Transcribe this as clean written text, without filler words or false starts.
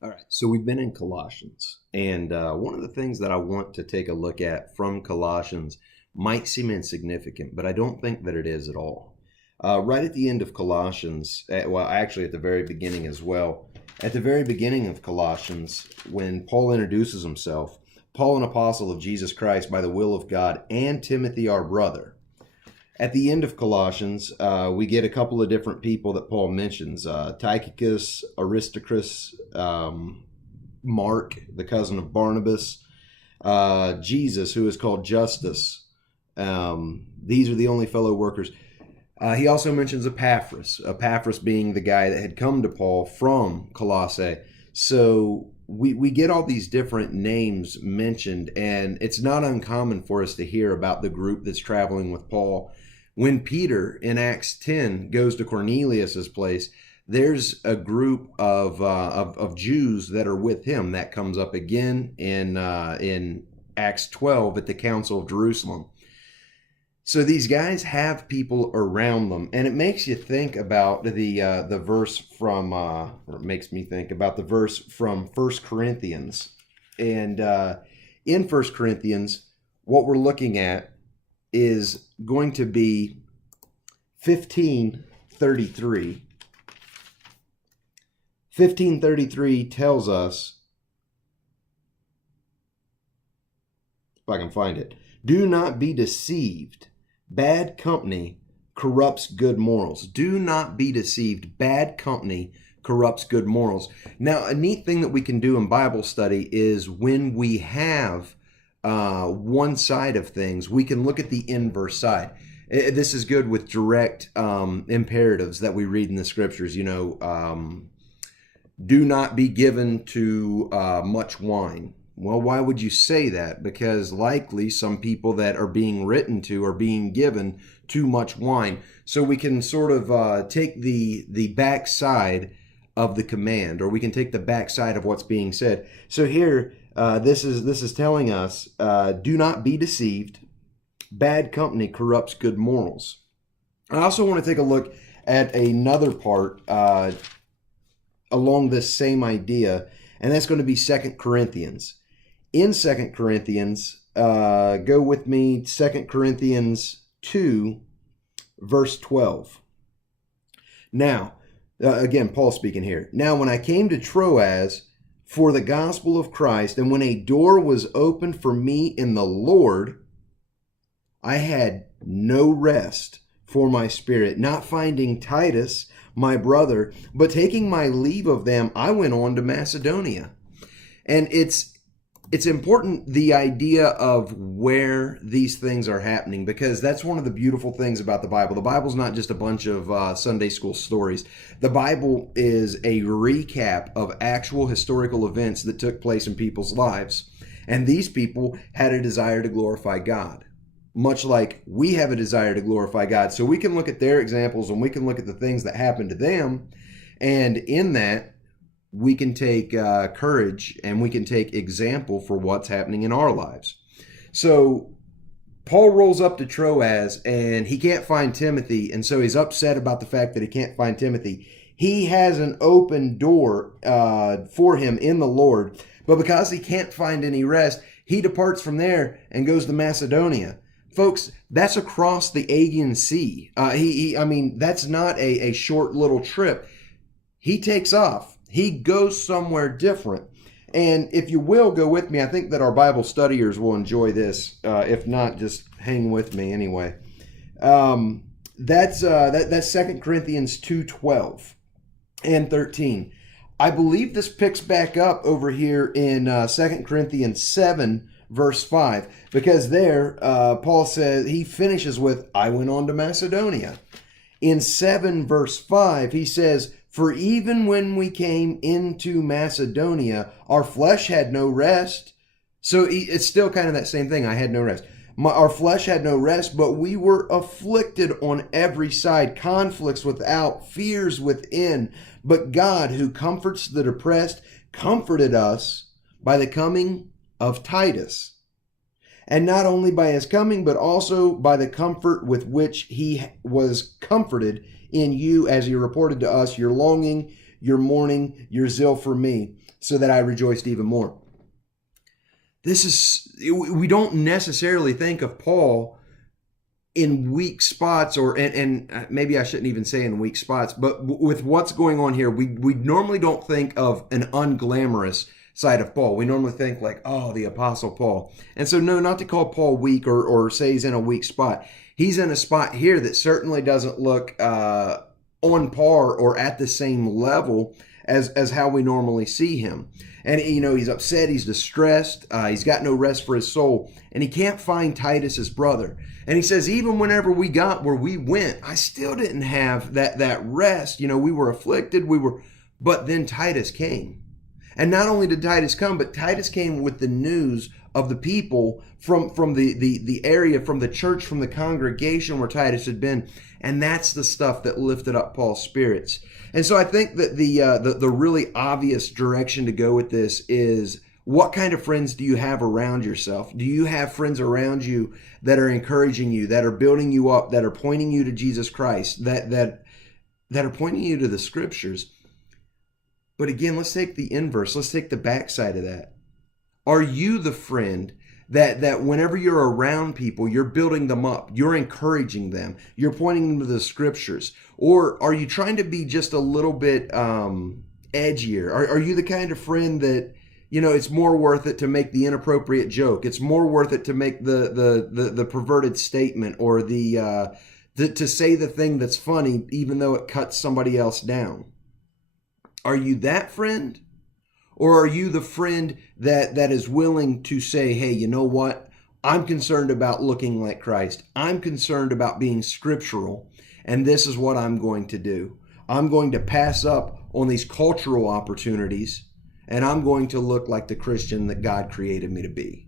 All right, so we've been in Colossians, and one of the things that I want to take a look at from Colossians might seem insignificant, but I don't think that it is at all. Right at the end of Colossians, well, actually at the very beginning as well, at the very beginning of Colossians, when Paul introduces himself, Paul, an apostle of Jesus Christ by the will of God, and Timothy, our brother. At the end of Colossians, we get a couple of different people that Paul mentions: Tychicus, Aristarchus, Mark, the cousin of Barnabas, Jesus, who is called Justus. These are the only fellow workers. He also mentions Epaphras being the guy that had come to Paul from Colossae. So we get all these different names mentioned, and it's not uncommon for us to hear about the group that's traveling with Paul. When Peter in Acts 10 goes to Cornelius's place, there's a group of Jews that are with him. That comes up again in Acts 12 at the Council of Jerusalem. So these guys have people around them, and it makes you think about the verse from, or it makes me think about the verse from First Corinthians. And in First Corinthians, what we're looking at is going to be 15:33. 15:33 tells us, if I can find it, do not be deceived. Bad company corrupts good morals. Do not be deceived. Bad company corrupts good morals. Now, a neat thing that we can do in Bible study is when we have one side of things, we can look at the inverse side. This is good with direct imperatives that we read in the scriptures. Do not be given to much wine. Well, why would you say that? Because likely some people that are being written to are being given too much wine. So we can sort of take the backside of the command, or we can take the backside of what's being said. So here, this is telling us, do not be deceived. Bad company corrupts good morals. I also want to take a look at another part along this same idea, and that's going to be 2 Corinthians. In 2 Corinthians, go with me, 2 Corinthians 2, verse 12. Now, again, Paul speaking here. Now, when I came to Troas for the gospel of Christ, and when a door was opened for me in the Lord, I had no rest for my spirit, not finding Titus, my brother, but taking my leave of them, I went on to Macedonia. And it's important, the idea of where these things are happening, because that's one of the beautiful things about the Bible. The Bible's not just a bunch of Sunday school stories. The Bible is a recap of actual historical events that took place in people's lives. And these people had a desire to glorify God, much like we have a desire to glorify God. So we can look at their examples and we can look at the things that happened to them. And in that, we can take courage and we can take example for what's happening in our lives. So Paul rolls up to Troas and he can't find Timothy, and so he's upset about the fact that he can't find Timothy. He has an open door for him in the Lord, but because he can't find any rest, he departs from there and goes to Macedonia. Folks, that's across the Aegean Sea. That's not a short little trip. He takes off. He goes somewhere different. And if you will go with me, I think that our Bible studiers will enjoy this. If not, just hang with me anyway. That's 2 Corinthians 2:12 and 13. I believe this picks back up over here in 2 Corinthians 7, verse 5, because there Paul says, he finishes with, I went on to Macedonia. In 7, verse 5, he says, for even when we came into Macedonia, our flesh had no rest. So it's still kind of that same thing. I had no rest. Our flesh had no rest, but we were afflicted on every side, conflicts without, fears within. But God, who comforts the depressed, comforted us by the coming of Titus. And not only by his coming, but also by the comfort with which he was comforted in you, as he reported to us your longing, your mourning, your zeal for me, so that I rejoiced even more. We don't necessarily think of Paul in weak spots, and maybe I shouldn't even say in weak spots, but with what's going on here, we normally don't think of an unglamorous side of Paul. We normally think like, oh, the Apostle Paul. And so no, not to call Paul weak or say he's in a weak spot. He's in a spot here that certainly doesn't look on par or at the same level as how we normally see him. And, he's upset, he's distressed, he's got no rest for his soul, and he can't find Titus, his brother. And he says, even whenever we got where we went, I still didn't have that rest. We were afflicted, but then Titus came. And not only did Titus come, but Titus came with the news of the people from the area, from the church, from the congregation where Titus had been. And that's the stuff that lifted up Paul's spirits. And so I think that the really obvious direction to go with this is, what kind of friends do you have around yourself? Do you have friends around you that are encouraging you, that are building you up, that are pointing you to Jesus Christ, that are pointing you to the scriptures? But again, let's take the inverse. Let's take the backside of that. Are you the friend that whenever you're around people, you're building them up, you're encouraging them, you're pointing them to the scriptures? Or are you trying to be just a little bit edgier? Are you the kind of friend that, it's more worth it to make the inappropriate joke? It's more worth it to make the perverted statement, or to say the thing that's funny, even though it cuts somebody else down? Are you that friend? Or are you the friend that is willing to say, hey, you know what? I'm concerned about looking like Christ. I'm concerned about being scriptural, and this is what I'm going to do. I'm going to pass up on these cultural opportunities, and I'm going to look like the Christian that God created me to be.